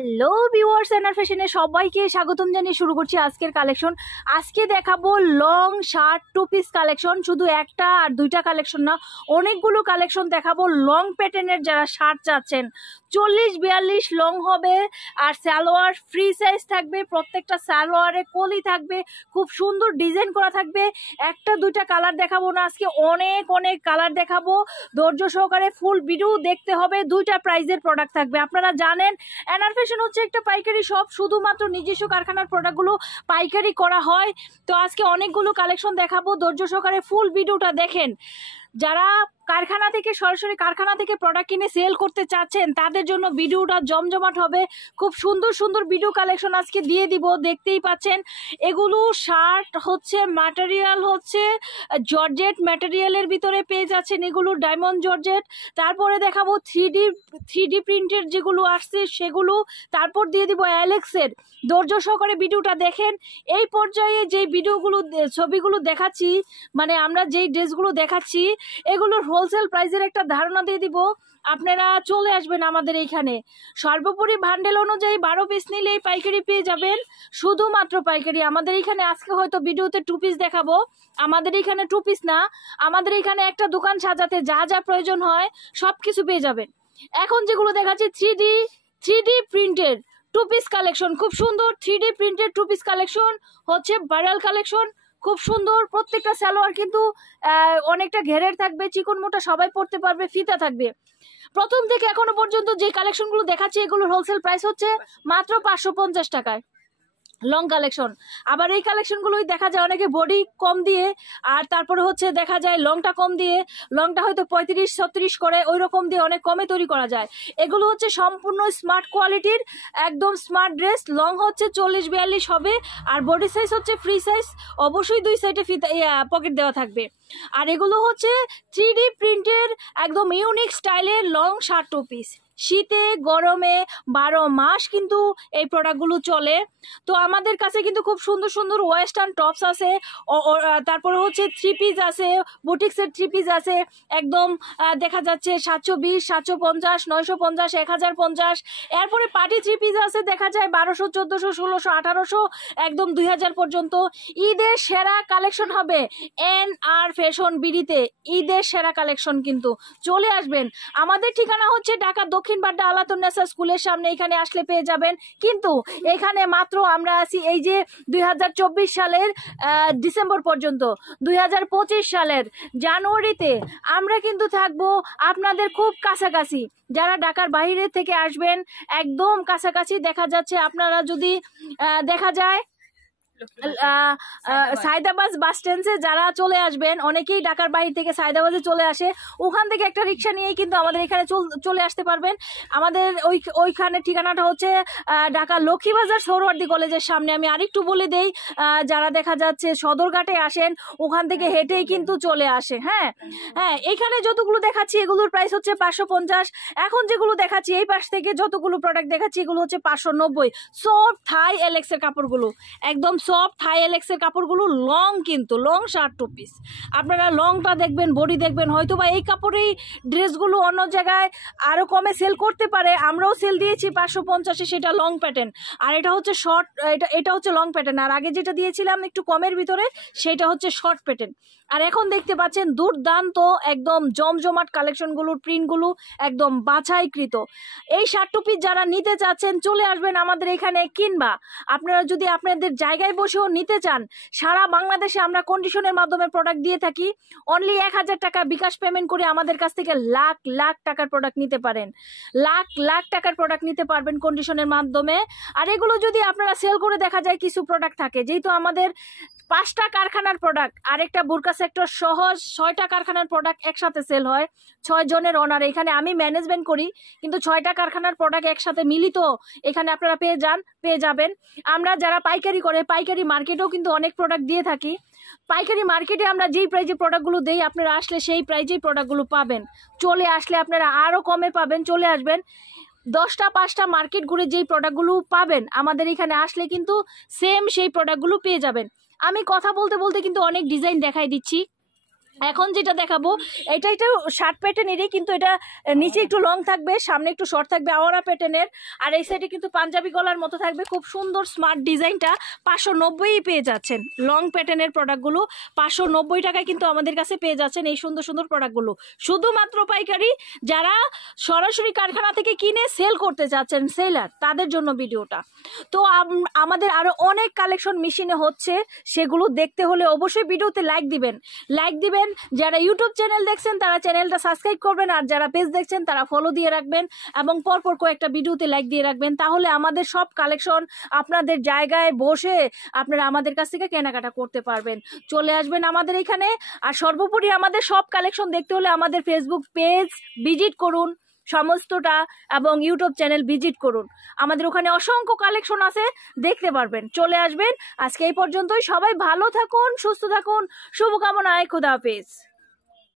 Hello viewers, NR ফ্যাশনে সবাইকে স্বাগতম জানিয়ে শুরু করছি আজকের কালেকশন। আজকে দেখাবো long shirt two piece collection. শুধু একটা আর দুইটা কালেকশন না, অনেকগুলো কালেকশন দেখাবো। লং প্যাটার্নের যারা শার্ট চাচ্ছেন, 40-42 লং হবে আর সালোয়ার ফ্রি সাইজ থাকবে। প্রত্যেকটা সালোয়ারে কলি থাকবে, খুব সুন্দর ডিজাইন করা থাকবে। একটা দুইটা কালার দেখাবো না, আজকে অনেক অনেক কালার দেখাবো। ধৈর্য সহকারে ফুল ভিডিও দেখতে হবে। দুইটা প্রাইজের প্রোডাক্ট থাকবে। আপনারা জানেন এনআর ফ্যাশন হচ্ছে একটা পাইকারি শপ, শুধুমাত্র নিজস্ব কারখানার প্রোডাক্টগুলো পাইকারি করা হয়। তো আজকে অনেকগুলো কালেকশন দেখাবো, ধৈর্য সহকারে ফুল ভিডিওটা দেখেন। যারা কারখানা থেকে সরাসরি কারখানা থেকে প্রোডাক্ট কিনে সেল করতে চাচ্ছেন তাদের জন্য ভিডিওটা জমজমাট হবে। খুব সুন্দর সুন্দর ভিডিও কালেকশন আজকে দিয়ে দিব, দেখতেই পাচ্ছেন। এগুলো শার্ট হচ্ছে ম্যাটেরিয়াল হচ্ছে জর্জেট ম্যাটেরিয়ালের ভিতরে পেয়ে যাচ্ছেন, এগুলো ডায়মন্ড জর্জেট। তারপরে দেখাবো থ্রি ডি প্রিন্টের যেগুলো আসছে সেগুলো। তারপর দিয়ে দিব অ্যালেক্সের। ধৈর্য সহকারে ভিডিওটা দেখেন। এই পর্যায়ে যেই ভিডিওগুলো ছবিগুলো দেখাচ্ছি, মানে আমরা যেই ড্রেসগুলো দেখাচ্ছি, এগুলোর হোলসেল প্রাইসের একটা ধারণা দিয়ে দিব। আপনারা চলে আসবেন আমাদের এইখানে। সর্বোপরি বান্ডেল অনুযায়ী 12 পিস নিলেই পাইকারি পেয়ে যাবেন, শুধুমাত্র পাইকারি। আমাদের এইখানে আজকে হয়তো ভিডিওতে 2 পিস দেখাবো, আমাদের এইখানে 2 পিস না, আমাদের এইখানে একটা দোকান সাজাতে যা যা প্রয়োজন হয় সব কিছু পেয়ে যাবেন। এখন যেগুলো দেখাচ্ছি থ্রি ডি প্রিন্টের 2 পিস কালেকশন, খুব সুন্দর। 3D প্রিন্টের 2 পিস কালেকশন হচ্ছে ভাইরাল কালেকশন, খুব সুন্দর। প্রত্যেকটা সালোয়ার কিন্তু অনেকটা ঘেরের থাকবে, চিকন মোটা সবাই পরতে পারবে, ফিতা থাকবে। প্রথম থেকে এখনো পর্যন্ত যে কালেকশনগুলো দেখাচ্ছি এগুলোর হোলসেল প্রাইস হচ্ছে মাত্র 550 টাকায় লং কালেকশন। আবার এই কালেকশনগুলোই দেখা যায় অনেকে বডি কম দিয়ে, আর তারপরে হচ্ছে দেখা যায় লংটা কম দিয়ে, লংটা হয়তো 35-36 করে, ওই রকম দিয়ে অনেক কমে তৈরি করা যায়। এগুলো হচ্ছে সম্পূর্ণ স্মার্ট কোয়ালিটির, একদম স্মার্ট ড্রেস। লং হচ্ছে 40-42 হবে, আর বডি সাইজ হচ্ছে ফ্রি সাইজ। অবশ্যই 2 সাইডে পকেট দেওয়া থাকবে। আর এগুলো হচ্ছে 3D প্রিন্টের একদম ইউনিক স্টাইলের লং শার্ট 2 পিস। শীতে গরমে 12 মাস কিন্তু এই প্রোডাক্টগুলো চলে। তো আমাদের কাছে কিন্তু খুব সুন্দর সুন্দর ওয়েস্টার্ন টপস আছে, তারপরে হচ্ছে 3 পিস আছে, বুটিক্সের 3 পিস আছে। একদম দেখা যাচ্ছে 720, 750, 950, 1050। এরপরে পার্টি 3 পিস আছে, দেখা যায় 1200, 1400, 1600, 1800, একদম 2000 পর্যন্ত। ঈদের সেরা কালেকশন হবে এনআর ফ্যাশন বিডিতে। ঈদের সেরা কালেকশন কিন্তু চলে আসবেন। আমাদের ঠিকানা হচ্ছে ঢাকা দক্ষিণ বাড্ডা আলাতুন্নেসা স্কুলের সামনে। এখানে আসলে পেয়ে যাবেন। কিন্তু এখানে মাত্র আমরা আছি এই যে 2024 সালের ডিসেম্বর পর্যন্ত। 2025 সালের জানুয়ারিতে আমরা কিন্তু থাকবো আপনাদের খুব কাছাকাছি। যারা ঢাকার বাইরে থেকে আসবেন একদম কাছাকাছি। দেখা যাচ্ছে আপনারা যদি দেখা যায় সায়দাবাদ বাস স্ট্যান্ডে যারা চলে আসবেন, অনেকেই ঢাকার বাইরে থেকে সায়দাবাদে চলে আসে, ওখান থেকে একটা রিক্সা নিয়েই কিন্তু আমাদের এখানে চলে আসতে পারবেন। আমাদের ওইখানে ঠিকানাটা হচ্ছে ঢাকা লক্ষ্মীবাজার সৌরওয়ার্দী কলেজের সামনে। আমি আরেকটু বলে দেই, যারা দেখা যাচ্ছে সদরঘাটে আসেন ওখান থেকে হেঁটেই কিন্তু চলে আসে। হ্যাঁ, এখানে যতগুলো দেখাচ্ছি এগুলোর প্রাইস হচ্ছে 550। এখন যেগুলো দেখাচ্ছি এই পাশ থেকে যতগুলো প্রোডাক্ট দেখাচ্ছি এগুলো হচ্ছে 590। সফট থাই এলেক্সের কাপড়গুলো, একদম সফট থাই এলেক্সের কাপড়গুলো, লং কিন্তু লং শার্ট 2 পিস। আপনারা লংটা দেখবেন, বডি দেখবেন। হয়তো বা এই কাপড়েই ড্রেসগুলো অন্য জায়গায় আরো কমে সেল করতে পারে, আমরাও সেল দিয়েছি 550-এ, সেটা লং প্যাটার্ন। আর এটা হচ্ছে শর্ট, এটা হচ্ছে লং প্যাটার্ন। আর আগে যেটা দিয়েছিলাম একটু কমের ভিতরে সেটা হচ্ছে শর্ট প্যাটার্ন। আর এখন দেখতে পাচ্ছেন দুর্দান্ত একদম জমজমাট কালেকশনগুলোর প্রিন্টগুলো একদম বাছাইকৃত। এই শার্ট 2 পিস যারা নিতে চাচ্ছেন চলে আসবেন আমাদের এখানে। কিংবা আপনারা যদি আপনাদের জায়গায় বসেও নিতে চান, সারা বাংলাদেশে আমরা কন্ডিশনের মাধ্যমে প্রোডাক্ট দিয়ে থাকি। অনলি 1000 টাকা বিকাশ পেমেন্ট করে আমাদের কাছ থেকে লাখ লাখ টাকার প্রোডাক্ট নিতে পারেন, লাখ লাখ টাকার প্রোডাক্ট নিতে পারবেন কন্ডিশনের মাধ্যমে। আর এগুলো যদি আপনারা সেল করে দেখা যায় কিছু প্রোডাক্ট থাকে, যেহেতু আমাদের 5টা কারখানার প্রোডাক্ট, আরেকটা বুরকা সেক্টর সহ 6টা কারখানার প্রোডাক্ট একসাথে সেল হয়। 6 জনের ওনার, এখানে আমি ম্যানেজমেন্ট করি, কিন্তু 6টা কারখানার প্রোডাক্ট একসাথে মিলিত এখানে আপনারা পেয়ে যাবেন। আমরা যারা পাইকারি করে, পাইকারি মার্কেটেও কিন্তু অনেক প্রোডাক্ট দিয়ে থাকি। পাইকারি মার্কেটে আমরা যেই প্রাইজে প্রোডাক্টগুলো দেই, আপনারা আসলে সেই প্রাইজেই প্রোডাক্টগুলো পাবেন। চলে আসলে আপনারা আরও কমে পাবেন। চলে আসবেন, 10টা 5টা মার্কেট ঘুরে যেই প্রোডাক্টগুলো পাবেন আমাদের এখানে আসলে কিন্তু সেম সেই প্রোডাক্টগুলো পেয়ে যাবেন। আমি কথা বলতে বলতে কিন্তু অনেক ডিজাইন দেখাই দিচ্ছি। এখন যেটা দেখাবো এটা শার্ট প্যাটার্নেরই, কিন্তু এটা নিচে একটু লং থাকবে, সামনে একটু শর্ট থাকবে, আওয়ারা প্যাটার্নের। আর এই সাইডে কিন্তু পাঞ্জাবি গলার মতো থাকবে, খুব সুন্দর স্মার্ট ডিজাইনটা। 590 পেয়ে যাচ্ছেন লং প্যাটার্নের প্রোডাক্টগুলো, 590 টাকায় কিন্তু আমাদের কাছে পেয়ে যাচ্ছেন এই সুন্দর সুন্দর প্রোডাক্টগুলো, শুধুমাত্র পাইকারি। যারা সরাসরি কারখানা থেকে কিনে সেল করতে চাচ্ছেন, সেলার, তাদের জন্য ভিডিওটা। তো আমাদের আরো অনেক কালেকশন মেশিনে হচ্ছে, সেগুলো দেখতে হলে অবশ্যই ভিডিওতে লাইক দিবেন। যারা ইউটিউব চ্যানেল দেখছেন তারা চ্যানেলটা সাবস্ক্রাইব করবেন, আর যারা পেজ দেখছেন তারা ফলো দিয়ে রাখবেন, এবং পরপর কয়েকটা ভিডিওতে লাইক দিয়ে রাখবেন। তাহলে আমাদের সব কালেকশন আপনাদের জায়গায় বসে আপনারা আমাদের কাছ থেকে কেনাকাটা করতে পারবেন। চলে আসবেন আমাদের এখানে। আর সর্বোপরি আমাদের সব কালেকশন দেখতে হলে আমাদের ফেসবুক পেজ ভিজিট করুন সমস্তটা, এবং ইউটিউব চ্যানেল ভিজিট করুন। আমাদের ওখানে অসংখ্য কালেকশন আছে, দেখতে পারবেন। চলে আসবেন। আজকে এই পর্যন্তই। সবাই ভালো থাকুন, সুস্থ থাকুন, শুভকামনায়। খোদা হাফেজ।